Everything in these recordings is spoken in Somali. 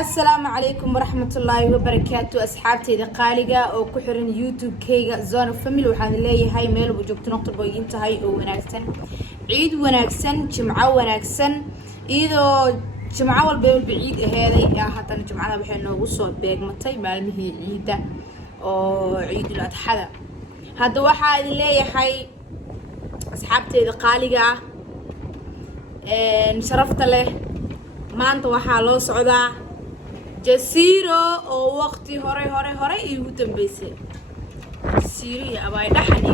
السلام عليكم ورحمة الله وبركاته أصحابتي دقالقة أو كحرن يوتيوب كيغا زون فاميلي وحان لي هاي ميل وجوجت نقطة بوينت هاي أو وناكسن عيد وناكسن جمعة وناكسن إذا جمعة والبيل بعيد هذي يا حتى الجمعة بحنا وصل بيج متى معلمه عيدة أو عيد الأضحى هذا واحد لي هاي أصحابتي دقالقة نشرفت له ما أنت وحالو صعدا جسيرة أو وقتي هوري يودن بيسي جسيرة يا أباي دحني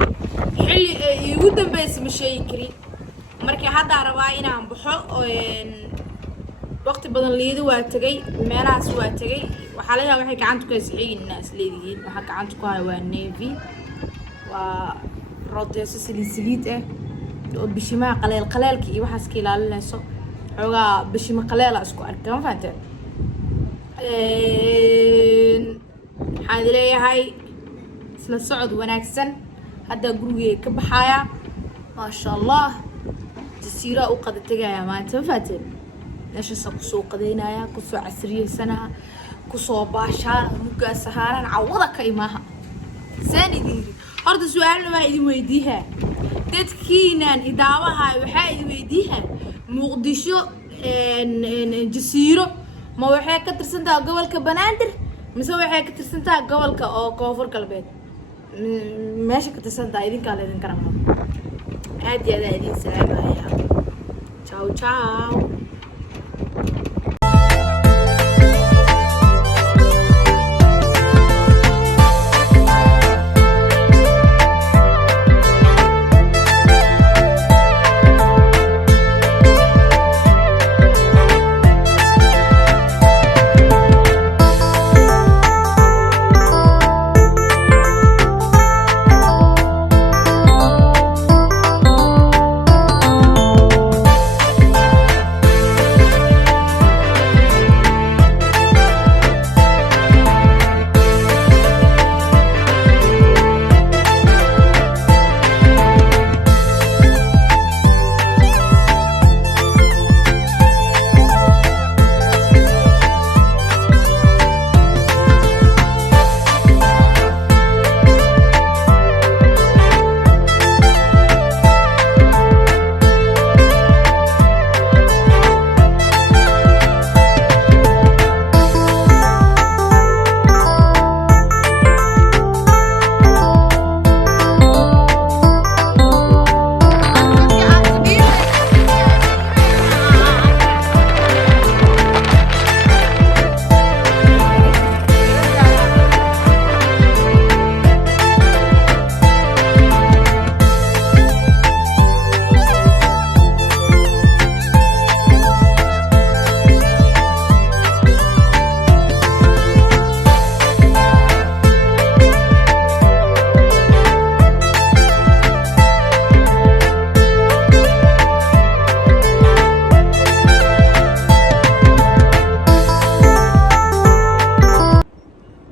حلي يودن بيسي مشي كري مركي هذا رواينا عم بحق وقت بدن ليدو واتجي مراس واتجي وحاليا وحكي عنتك يسعي الناس ليدين وحكي عنتك هاي النيفي ورد سلسلة بشماع قليل كي وحس كي لا لنسو حوجا بشماع قليل أسكو أركان فانت حادلي هاي سلا صعد وناكسن هذا جروي كبحايا ما شاء الله جسيرة وقد تجايا ما تنفتن ليش سوق دينايا كسو عسرية سنة كسو باشا مكا سهارا عوضك إيماها ثاني ديري أرد سؤال ما يدي ويديها تدكينا إدعوها وحاي ويديها مقدشو جسيرة ما waxay ka tirsantaa gobolka Banaadir mise waxay ka tirsantaa gobolka oo koonfur galbeed meesha ka tirsantaa idinka leedin karama aad iyo aad idin salaamaya ciao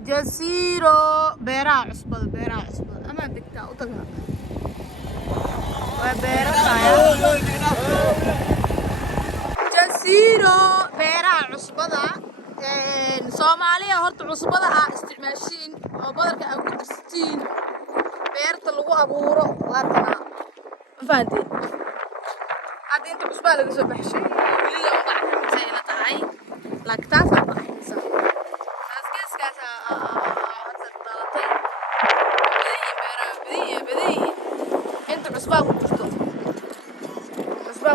جسيرة بيرا عصبة أما دكتا وتقنا وبيرا جسيرة بيرا عصبة Soomaaliya horta cusbada isticmaashiin oo badarka ay ku dirsatiin beerta lagu abuuro waadana faanteen hadda inta cusbada laga soo baxshay waliga u dhacay la tahay lagtaas oo baxaysa askeeskaas hadda dalatay بدي انت cusbada ku jirto cusbo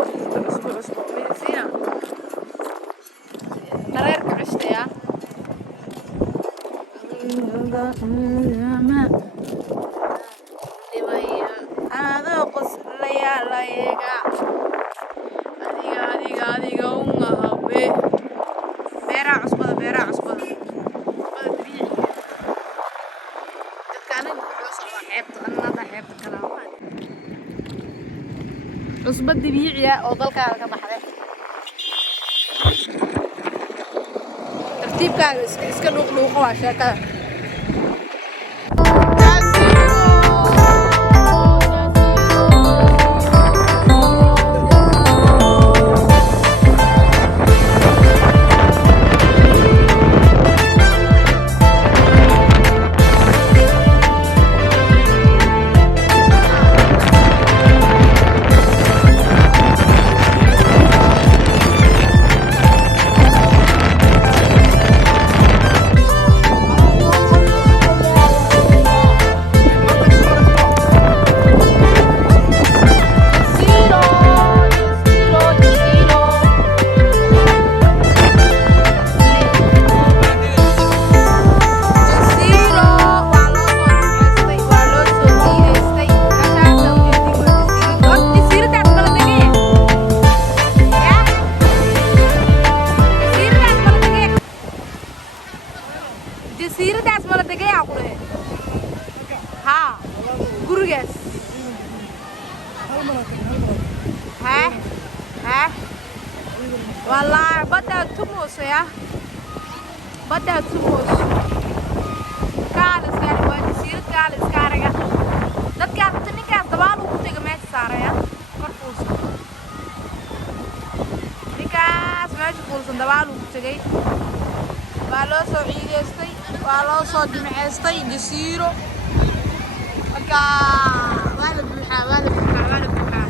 meesina dareerka cushtaya هذا قص ليا يجا adiga uma habe beera cusbada dabiici dadkana wuxuu soo xeebta annada xeebta kala cusbad dabiici ah oo dalkaaga ka baxday tartiibkaaga iska dhuuqo waa sheekada والله بدها تموس يا بدها تموس كالس يعني وين يصير كالس كارجا dadka ninka dabaal uu tagay meesha saaraya korfuus ninkaas meesha fuulsan dabaal uu tagay waa loo soo ciideystay waa loo soo jimceystay jasiiro marka waa la buuxaa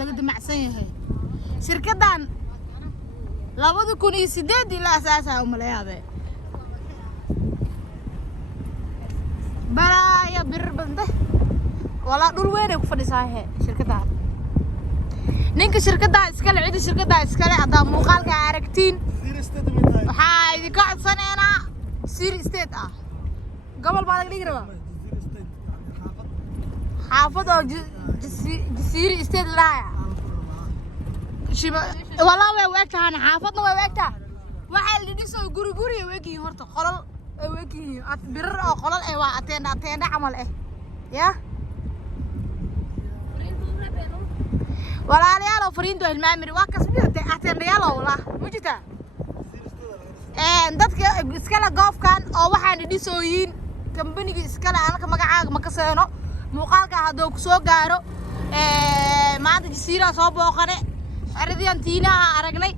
laga damacsan yahay shirkadan 2008 ilaa asaasa uma leeyahay baraya bir bande wala dhul weyn ay ku fadhisaa shirkadan ninka shirkada iskale cid shirkada iskale hada muuqaalka aragtiin waxa idinka codsanayna Sir State ah gobol baa laga dhigi rabaa xaafad oo Sir State laaya shiba wala way weegtaan xaafadna way weegtaa waxa la dhisay guri guri weegii horta qolal ay weegii at birar oo qolal ay waa ateenda camal ya walaalayaal oo fariinto ilmaamiri waa kasbiyada ateendayal wala mujita dadka iskala goofkan oo waxaan dhisooyin company-ga iskala anaka magacaaga ma ka seeno muuqaalka hadoo ku soo gaaro maanta jasiira soo booqane aridiyan tiinaha aragnay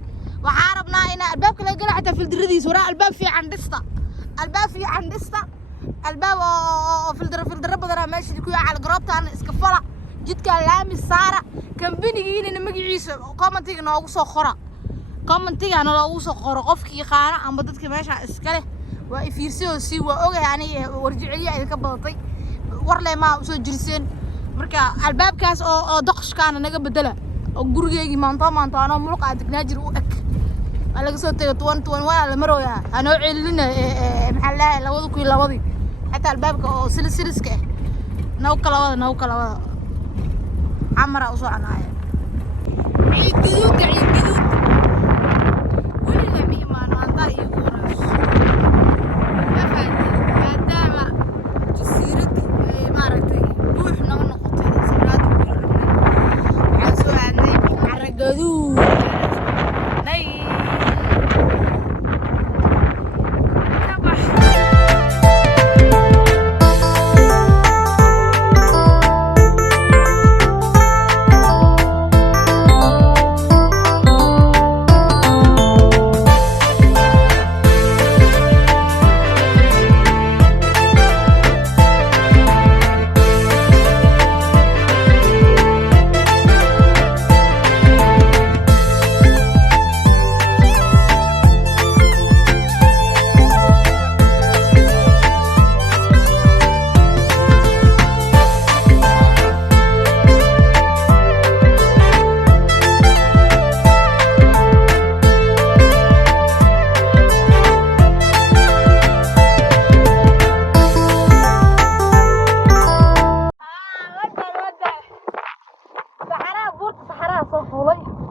waxa rabnaa in albaabka la gala xataa fildiradiisa wara albaab fiican dhista albaab oo fildir badan meesha ku yaal garoobtaan iska fala jidka laami saara company-giina magaciisa comment-iga noogu soo qora comment-iga noogu soo qoro qofkii yaqaan ama dadka meesha iska leh waa ifiirsiyo si waa ogahay aniga warjiciliya idinka badatay war leh ma soo jirseen marka albaabkaas oo doqshkaana naga bedela oo gurigeegi maanta anoo mulqa degnaa jir u eg laga soo tagay 2021 wala la marooyaa anoo ceelina maxaa la 2002 حتى الباب أو سلسلة نوكلا عمرة وصعنا عيد جدود ولا مي ما نضاي يورش ما فادي قدامه جسيرة مارتي روح نقطة سراد عزو عني عرقدود ني صحراء صفولي